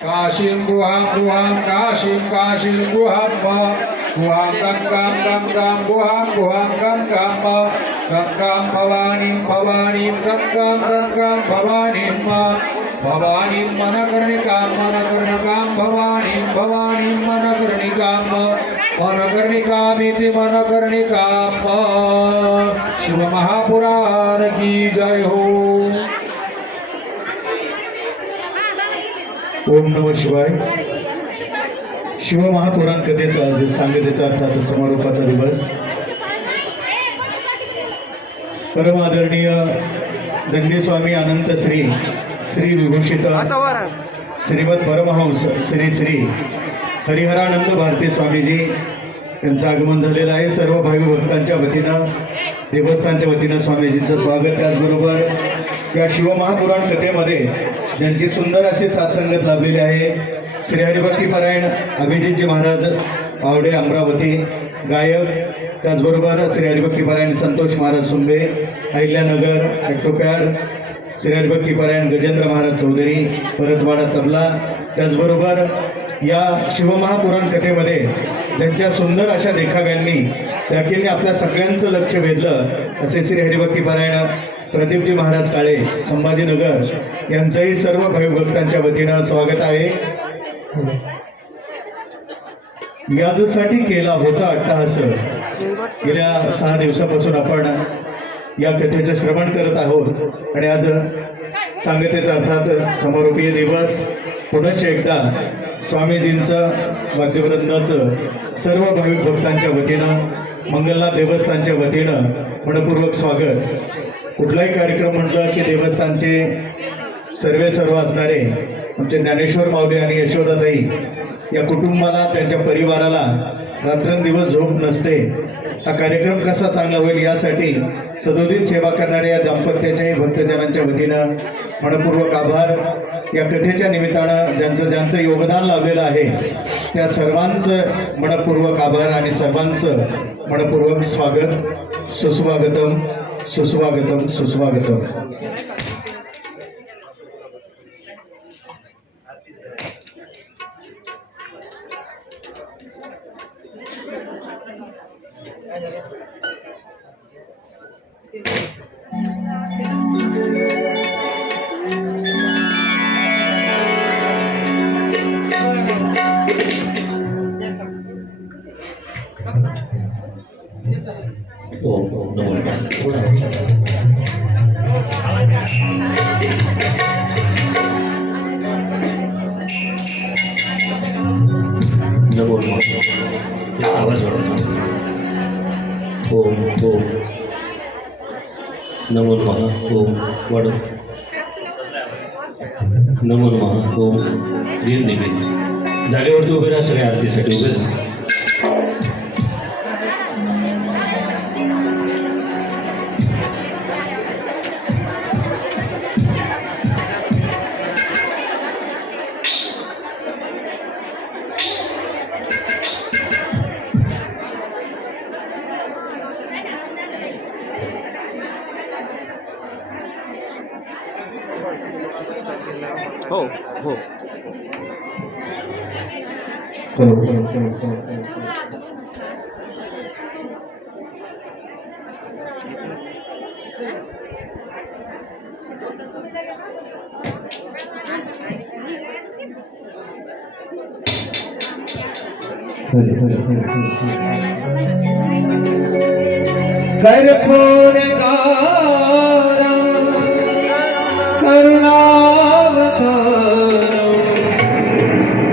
काशीं गुहां गुहां काशीं काशीं गुहां गुहां गंगां गंगां गुहां गुहां गंगां गंगां भवानीं भवानीं गंगां गंगां भवानीं भवानीं मनकर्णिकां मनकर्णिकां भवानीं भवानीं मनकर्णिकां मनकर्णिकामिति मनकर्णिकां शिव महापुराण की जय हो। ओम नमः शिवाय। शिव महापुराण कथेचा आज सांगतेचा अर्थात समारोपाचा दिवस। परम आदरणीय दंडी स्वामी अनंत श्री श्री विभूषित श्रीमद परमहंस श्री श्री हरिहरानंद भारती स्वामीजी यांचं आगमन झालेलं आहे। सर्व भावी भक्तांच्या वतीनं देवस्थानच्या वतीनं स्वामीजींचं स्वागत। त्याचबरोबर या शिव महापुराण कथेमध्ये ज्यांची सुंदर अशी साथसंगत लाभलेली आहे श्री हरिभक्तीपरायण अभिजितजी महाराज आवडे अमरावती गायक, त्याचबरोबर श्री हरिभक्तीपरायण संतोष महाराज सुंबे अहिल्यानगर ॲक्टोपॅड, श्री हरिभक्तीपरायण गजेंद्र महाराज चौधरी परतवाडा तबला, त्याचबरोबर या शिवमहापुराण कथेमध्ये ज्यांच्या सुंदर अशा देखाव्यांनी त्याकीने आपल्या सगळ्यांचं लक्ष वेधलं असे श्री हरिभक्तीपरायण प्रदीपजी महाराज काळे संभाजीनगर यांचंही सर्व भक्तांच्या वतीनं स्वागत आहे। यासाठी केला होता अट्टहास गेल्या 6 दिवसापासून आपण या कथेचं श्रवण करत आहोत आणि आज सांगतेचा अर्थात समारोपीय दिवस। पुनश्च एकदा स्वामीजींचं वाद्यवृंदाचं सर्व भाविक भक्तांच्या वतीनं मंगलनाथ देवस्थानच्या वतीनं मनपूर्वक स्वागत। कुठलाही कार्यक्रम म्हटलं की देवस्थानचे सर्व असणारे आमचे ज्ञानेश्वर माऊली आणि यशोदाताई या कुटुंबाला त्यांच्या परिवाराला रात्रंदिवस झोप नसते। हा कार्यक्रम कसा चांगला होईल यासाठी सदोदित सेवा करणाऱ्या या दाम्पत्याच्याही भक्तजनांच्या वतीनं मनपूर्वक आभार। या कथेच्या निमित्तानं ज्यांचं योगदान लाभलेलं आहे त्या सर्वांचं मनपूर्वक आभार आणि सर्वांचं मनपूर्वक स्वागत। सुस्वागतम सुस्वागतम सुस्वागतम। ओम नमो नमो आवाज वाढवतो। ओम ओम नमो नमः ओम वाढव नमो नमः ओम दिन देवी जागेवरती उभे राहा, सगळ्या आरतीसाठी उभे राहा। हो हो कर्पूर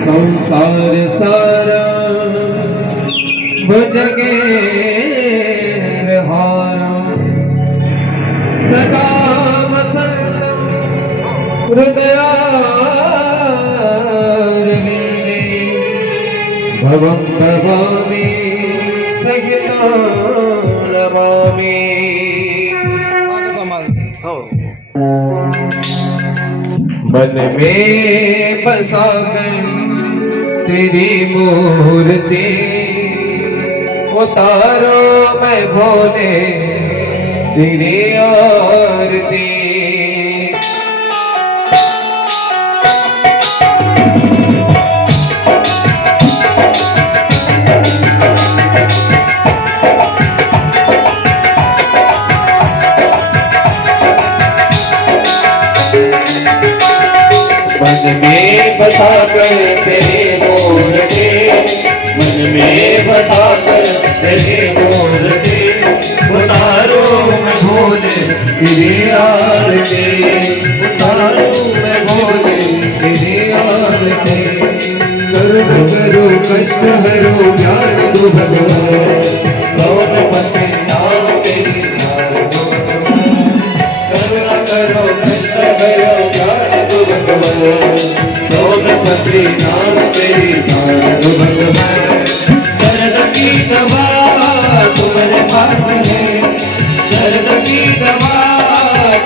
संसार सारा भुजगे हारा सदा वसंत हृदयारविंदे भवं भवामि सहितं नमामि। मन में बसा कर तेरी मूर्ति उतारो मैं भोले तेरी आरती। में बसा कर तेरे मूर्ति, मन में बसा कर तेरे मूर्ति, उतारो मैं भोले तेरी आरती, उतारो मैं भोले तेरी आरती। कर्म करो कष्ट हरो ज्ञान दो भगवान, कौन बसे नाम तेरी ध्यान दो भगवान। कर्म करो कष्ट हरो ज्ञान दो भगवान, कौन बसे नाम तेरी ध्यान दो भगवान। दर्द की दवा तुम्हारे पास है, दर्द की दवा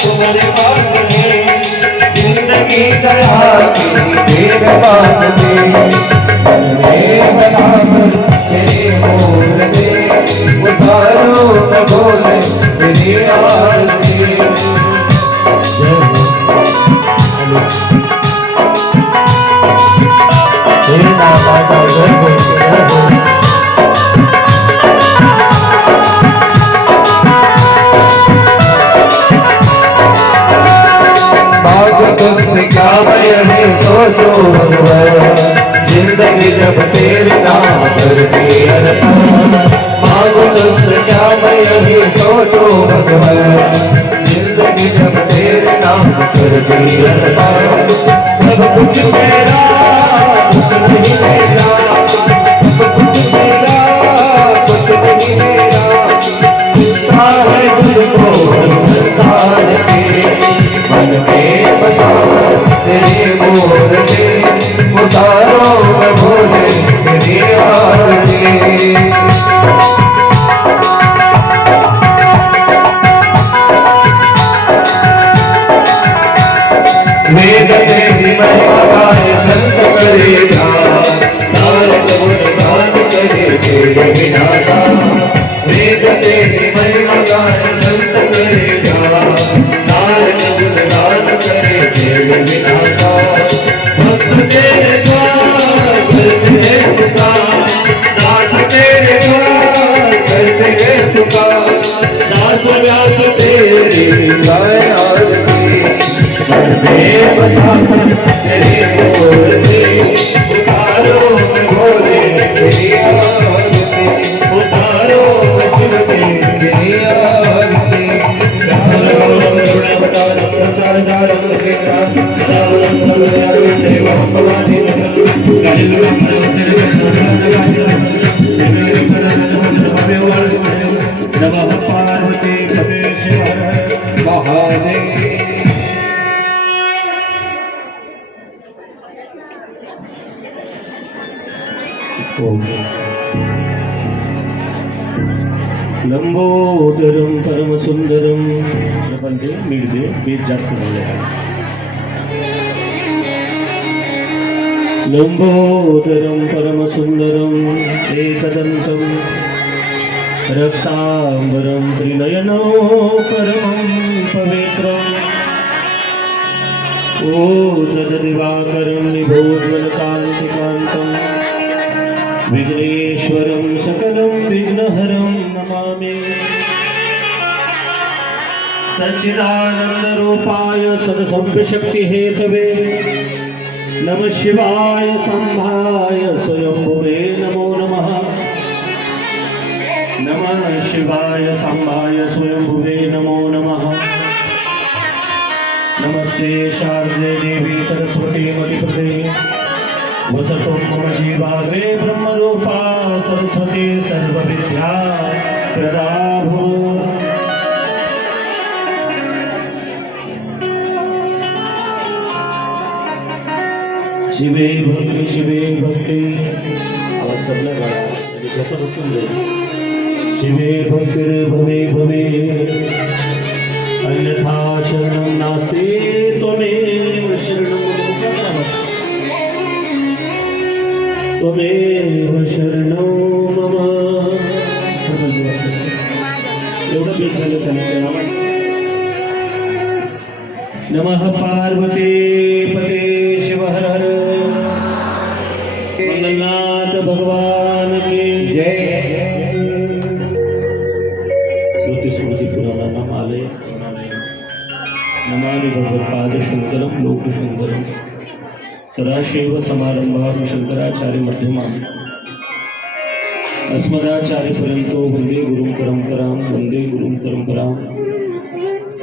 तुम्हारे पास है, जिंदगी दया की देव बात दे, मन में बना कर तेरे मूर्ति, उतारो न भोले तेरी आरती। से क्या है सोचो भगवान, जिंदगी जब तेरे नाम पर मांगो से क्या है सोचो भगवान, जिंदगी जब तेरे नाम पर सब कुछ मेरा कुछ नहीं मेरा, सब कुछ मेरा कुछ नहीं मेरा, चिंता है तुझको संसार के, मन में बसा तेरे मूर्ति, उतारो मैं भोले तेरी आरती। वेद तेरी महिमा गाए संत करे ध्यान, नारद गुण गान करे तेरे बिना गान। वेद तेरी महिमा गाए संत करे ध्यान, नारद गुण गान करे तेरे बिना गान। भक्त तेरे द्वार करते हैं पुकार, दास तेरे द्वार करते हैं पुकार, दास व्यास तेरी गाए आरती। मन में बसा तेरे मूर्ति, उतारो मैं भोले तेरी आरती, उतारो मैं शिव तेरी आरती। नमः पार्वती पते शिव हर महादेव। लंबोदरम परमसुंदरम प्रपंच मिळते बेत जास्त झाले. लंबोदरम परमसुंदरम एकदंतम रक्तांबरम त्रिनयनो परमं पवित्रम ओददिवाकरं विभोज्वलकान्तिकान्तं विघ्नेश्वरं सकलं विघ्नहरं नमामि। सच्चिदानन्दरूपाय सदसव्यशक्तिहेतवे नमः शिवाय संभाय स्वयंभुवे नमो नमः। नमः शिवाय संभाय स्वयंभुवे नमो नमः। नमस्ते शारदे देवी सरस्वती मतिप्रदे वसतु मम जीवाग्रे ब्रह्मरूपा सरस्वती सर्वविद्या प्रदा भूः। शिवे भक्ति शिवे भक्ति आवाज दबला गाणं म्हणजे कसं बसून जाईल। शिवे भक्तिर्भवे भवे अन्यथा शरणं नास्ति त्वमेव शरणं त्वमेव शरणं मम। एवढं बीज झालं त्याला काय नमः पार्वती पते शिव हर हर मंगलनाथ भगवान की जय। श्रुति स्मृति पुराणानाम आलय नमामि भगवत्पाद सुंदरम लोक सुंदरम सदाशिव समारंभां शंकराचार्य मध्यमाम् अस्मदाचार्यपर्यंतो वंदे गुरुं परंपरां वंदे गुरुं परंपरां।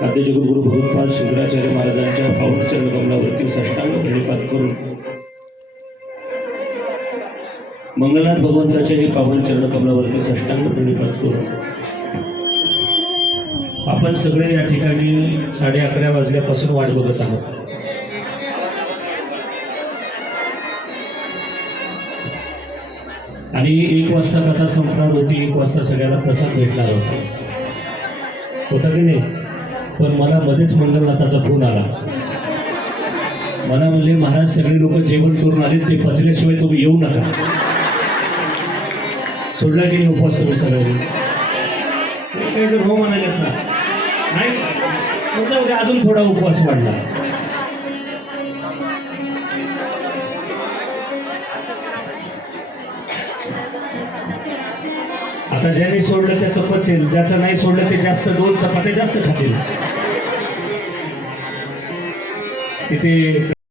आद्य जगद्गुरु भगवत्पाद शंकराचार्य महाराजांच्या पावन चरणकमलावरती साष्टांग प्रणिपात करून मंगलनाथ भगवंताच्याही पावन चरणकमलावरती साष्टांग प्रणिपात करून आपण सगळे या ठिकाणी 11:30 वाजल्यापासून वाट बघत आहोत। आणि 1 वाजता कथा संपणार होती, 1 वाजता सगळ्याला प्रसाद भेटणार होता की नाही? पण मला मध्येच मंगलनाथाचा फोन आला। मला म्हणले महाराज सगळे लोक जेवण करून आले, ते पचल्याशिवाय तुम्ही येऊ नका। सोडला की नाही उपवास तुम्ही सगळ्यांनी? काही जर हो म्हणालेत ना, नाही मग जाऊ दे, अजून थोडा उपवास वाढला। आता ज्याने सोडलं त्याचं पचेल, ज्याचं नाही सोडलं ते जास्त 2 चपात्या जास्त खातील तिथे।